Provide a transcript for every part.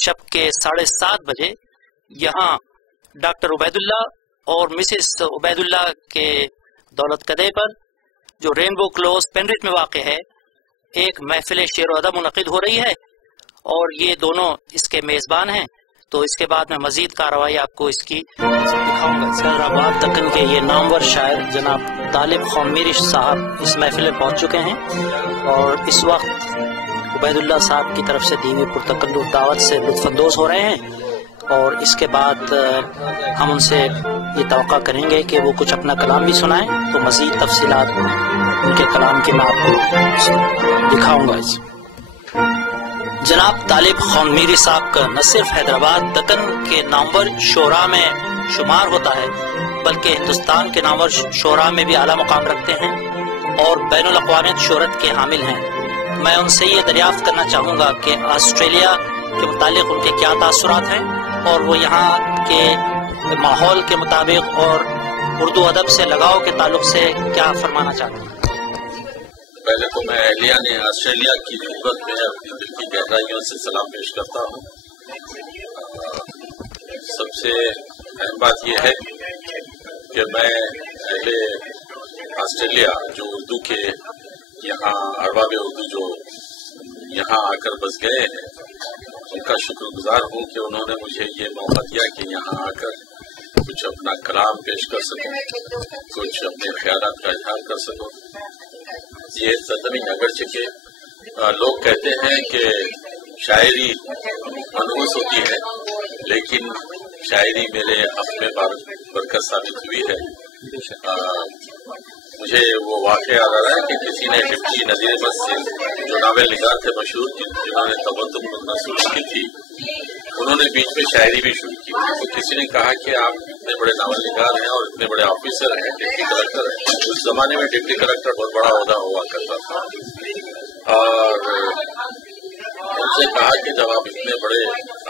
शब के 7:30 बजे यहाँ डॉक्टर उबैदुल्ला और मिसेस उबैदुल्ला के दौलत कदे पर जो रेनबो क्लोज पेनरिथ में वाक़ है एक महफिल शेर व अदब मुनक़िद हो रही है और ये दोनों इसके मेज़बान हैं। तो इसके बाद मैं मज़ीद कार्रवाई आपको इसकी दिखाऊंगा। हैदराबाद दक्कन के ये नामवर शायर जनाब तालिब ख़ौमीरी साहब इस महफिल में पहुँच चुके हैं और इस वक्त उबैदुल्ला साहब की तरफ से दी हुई पुरतकल्लुफ़ दावत से लुत्फ़अंदोज़ हो रहे हैं और इसके बाद हम उनसे ये तवक्का करेंगे कि वो कुछ अपना कलाम भी सुनाएं। तो मज़ीद तफसीलात उनके कलाम की मैं आपको दिखाऊंगा। जनाब तालिब ख़ौमीरी साहब का न सिर्फ हैदराबाद दक्कन के नामवर शोरा में शुमार होता है बल्कि हिंदुस्तान के नामवर शोरा में भी आला मुकाम रखते हैं और बैनुल अक़वामी शोहरत के हामिल हैं। मैं उनसे ये दरियाफ्त करना चाहूँगा कि ऑस्ट्रेलिया के मुतालिक उनके क्या तासुरात हैं और वो यहाँ के माहौल के मुताबिक और उर्दू अदब से लगाव के ताल्लुक से क्या फरमाना चाहते हैं। पहले तो मैं अहलिया ने ऑस्ट्रेलिया की खिदमत में अपनी दिल की गहराइयों से सलाम पेश करता हूँ। सबसे अहम बात यह है कि मैं पहले ऑस्ट्रेलिया जो उर्दू के यहाँ अरबाब उर्दू जो यहाँ आकर बस गए हैं उनका शुक्रगुजार हूँ कि उन्होंने मुझे ये मौका दिया कि यहाँ आकर कुछ अपना कलाम पेश कर सकूँ, कुछ अपने ख्यालात का इजहार कर सकूँ। ये सरजमीन अगरचे के लोग कहते हैं कि शायरी मनहूस होती है लेकिन शायरी मेरे अपने बरकत साबित हुई है। मुझे वो वाक़या याद आ रहा है कि किसी ने डिप्टी नज़ीर अहमद से जो नावल निगार थे मशहूर जिन्होंने तबद्दुम करना शुरू की थी उन्होंने बीच में शायरी भी शुरू की। तो किसी ने कहा कि आप इतने बड़े नावल निगार हैं और इतने बड़े ऑफिसर हैं, डिप्टी कलेक्टर हैं। उस जमाने में डिप्टी कलेक्टर बहुत बड़ा ओहदा हुआ करता था और उनसे कहा कि जब आप इतने बड़े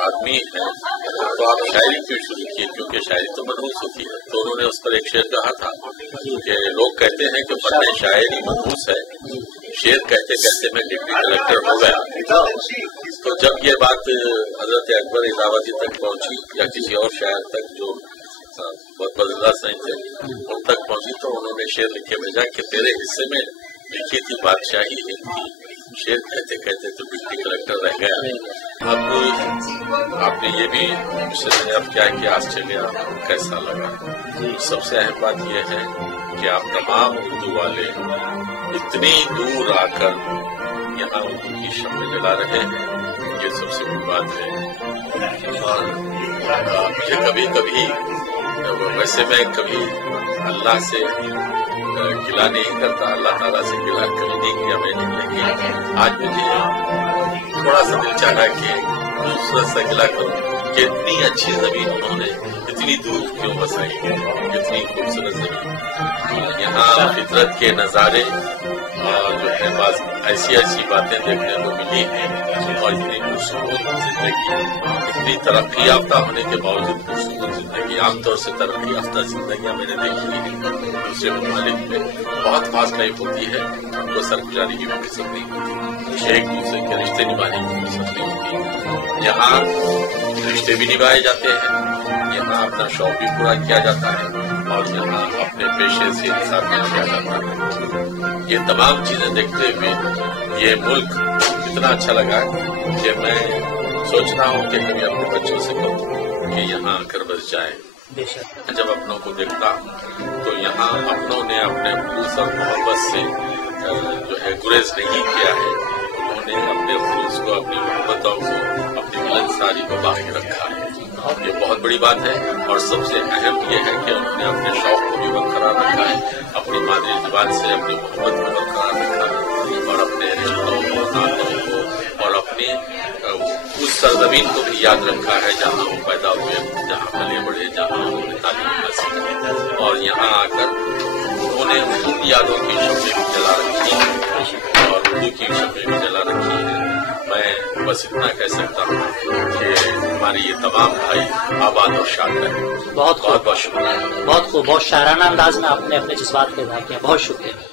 आदमी हैं तो आप शायरी क्यों शुरू किए, क्योंकि शायरी तो मनहूस होती है। तो उन्होंने उस पर एक शेर कहा था कि लोग कहते हैं कि फन शायरी मनहूस है, शेर कहते कहते मैं डिप्टी कलेक्टर हो गया। तो जब ये बात हजरत अकबर इलाहाबादी तक पहुंची या किसी और शायर तक जो बहुत बदला सही थे उन तक पहुंची तो उन्होंने शेर लिख के भेजा कि तेरे हिस्से में लिखी थी बादशाही हिंद की, शेर कहते कहते तो डिप्टी कलेक्टर रह गया। अब आपने ये भी मुझसे अब क्या है कि ऑस्ट्रेलिया कैसा लगा। सबसे अहम बात यह है कि आप तमाम उर्दू वाले इतनी दूर आकर यहाँ उर्दू की शम्में जला रहे हैं, ये सबसे बड़ी बात है। और मुझे कभी कभी वैसे मैं कभी अल्लाह से गिला नहीं करता, अल्लाह ताला से गिला कभी नहीं किया मैंने, लेकिन आज मुझे थोड़ा सा दिल चाहा कि दूसरा से गिला करूं कि इतनी अच्छी जमीन उन्होंने इतनी दूर क्यों बसाई, इतनी खूबसूरत जमीन। यहाँ फितरत के नज़ारे और जो है बस ऐसी ऐसी बातें देखने को मिली हैं और इतनी खूबसूरत जिंदगी, इतनी तरक्की याफ्ता होने के बावजूद खूबसूरत जिंदगी, आमतौर से तरक्की याफ्ता जिंदगियाँ मैंने देखी है दूसरे ममालिक में बहुत खास लाइफ होती है, तो सरगुजारी की फुर्सत नहीं होती, एक दूसरे के रिश्ते निभाने की फुर्सत नहीं होती। यहाँ रिश्ते भी निभाए जाते हैं, यहाँ अपना शौक भी पूरा किया जाता है और यहाँ अपने पेशे से हिसाब भी किया जाता है। ये तमाम चीजें देखते हुए ये मुल्क इतना अच्छा लगा कि मैं सोच रहा हूँ कि कभी अपने बच्चों से कहूँ कि यहाँ आकर बस जाए। जब अपनों को देखता तो यहाँ अपनों ने अपने खुलूस और मोहब्बत से जो है गुरेज नहीं किया है, उन्होंने अपने खुलूस को, अपनी मोहब्बतों को, अपनी मिलनसारी को बाकी रखा है। ये बहुत बड़ी बात है और सबसे अहम ये है कि उन्होंने अपने शौक को भी बरकरार रखा है, अपनी मादरी जुबान से अपनी मोहब्बत को बरकरार रखा है और अपने रिश्तों को, नातों को और अपनी उस सरजमीन को भी याद रखा है जहाँ वो पैदा हुए, जहाँ पले बढ़े, जहाँ उन्होंने तालीम हासिल की। और यहाँ आकर उन्होंने उन यादों की शम्में भी जला रखी है और उर्दू की शम्में भी जला रखी है। मैं बस इतना कह सकता हूँ कि हमारे ये तमाम भाई आबाद और शाद रहे। बहुत बहुत शुक्रिया। बहुत खूब, बहुत शायराना अंदाज में आपने अपने जज्बात को इज़हार किया। बहुत शुक्रिया।